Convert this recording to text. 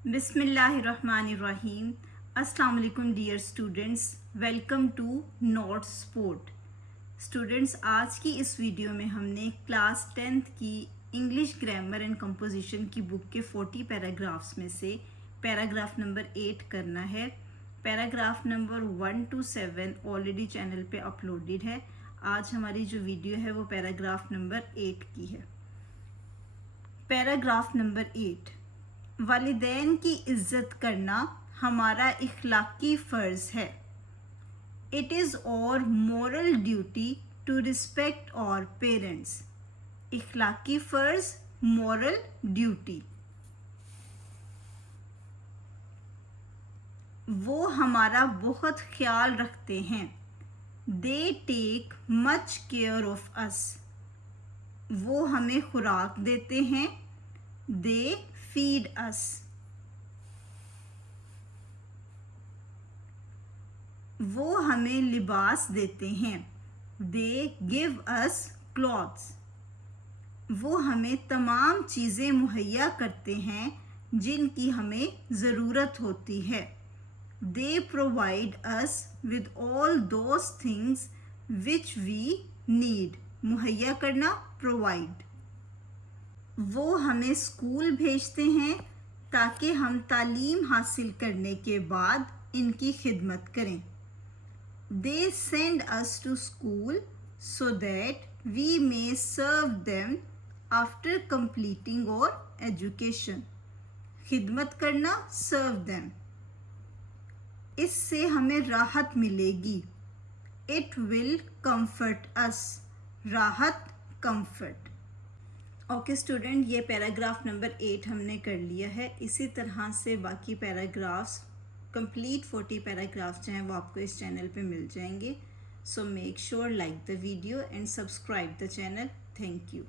बिस्मिल्लाहिर्रहमानिर्रहीम। अस्सलाम वालेकुम dear students, welcome to not sport. Students, आज की इस वीडियो में हमने क्लास 10th की इंग्लिश ग्रामर एंड कंपोजिशन की बुक के 40 पैराग्राफ्स में से पैराग्राफ नंबर 8 करना है। Paragraph number 1 to 7 already channel पे अपलोडेड है। आज हमारी जो वीडियो है वो पैराग्राफ नंबर 8 की है। पैराग्राफ नंबर 8, वालिदैन की इज्जत करना हमारा इखलाकी फ़र्ज़ है। It is our moral duty to respect our parents. इखलाकी फ़र्ज़, मोरल ड्यूटी। वो हमारा बहुत ख्याल रखते हैं। They take much care of us. वो हमें खुराक देते हैं। They feed us. वो हमें लिबास देते हैं। They give us clothes. वो हमें तमाम चीज़ें मुहैया करते हैं जिनकी हमें ज़रूरत होती है। They provide us with all those things which we need. मुहैया करना, प्रोवाइड। वो हमें स्कूल भेजते हैं ताकि हम तालीम हासिल करने के बाद इनकी खिदमत करें। They send us to school so that we may serve them after completing our education. खिदमत करना, सर्व देम। इससे हमें राहत मिलेगी। It will comfort us. राहत, कंफर्ट। ओके स्टूडेंट, ये पैराग्राफ नंबर 8 हमने कर लिया है। इसी तरह से बाकी पैराग्राफ्स, कंप्लीट 40 पैराग्राफ्स जो हैं वो आपको इस चैनल पे मिल जाएंगे। So make sure like the video and subscribe the channel. Thank you.